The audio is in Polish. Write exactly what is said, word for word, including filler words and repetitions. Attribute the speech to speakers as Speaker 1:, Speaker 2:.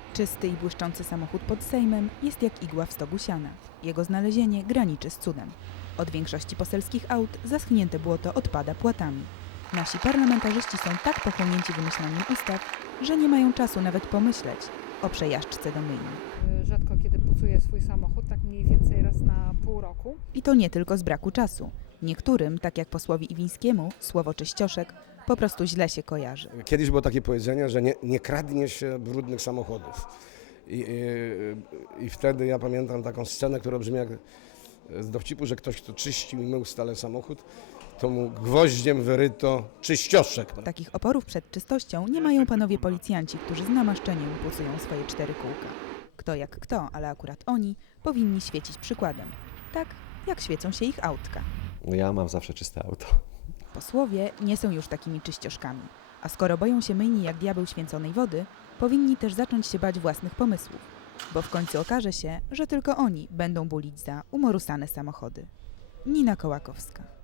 Speaker 1: Czysty i błyszczący samochód pod Sejmem jest jak igła w stogu siana. Jego znalezienie graniczy z cudem. Od większości poselskich aut zaschnięte błoto odpada płatami. Nasi parlamentarzyści są tak pochłonięci wymyślaniem ustaw, że nie mają czasu nawet pomyśleć o przejażdżce do myjni.
Speaker 2: Rzadko kiedy pucuję swój samochód, tak mniej więcej raz na pół roku.
Speaker 1: I to nie tylko z braku czasu. Niektórym, tak jak posłowi Iwińskiemu, słowo czyścioszek po prostu źle się kojarzy.
Speaker 3: Kiedyś było takie powiedzenie, że nie, nie kradnie się brudnych samochodów. I, i, I wtedy ja pamiętam taką scenę, która brzmi jak z dowcipu, że ktoś, kto czyścił i mył stale samochód, to mu gwoździem wyryto czyścioszek.
Speaker 1: Takich oporów przed czystością nie mają panowie policjanci, którzy z namaszczeniem pucują swoje cztery kółka. Kto jak kto, ale akurat oni powinni świecić przykładem. Tak jak świecą się ich autka.
Speaker 4: Ja mam zawsze czyste auto.
Speaker 1: Posłowie nie są już takimi czyścioszkami, a skoro boją się myjni jak diabeł święconej wody, powinni też zacząć się bać własnych pomysłów, bo w końcu okaże się, że tylko oni będą bulić za umorusane samochody. Nina Kołakowska.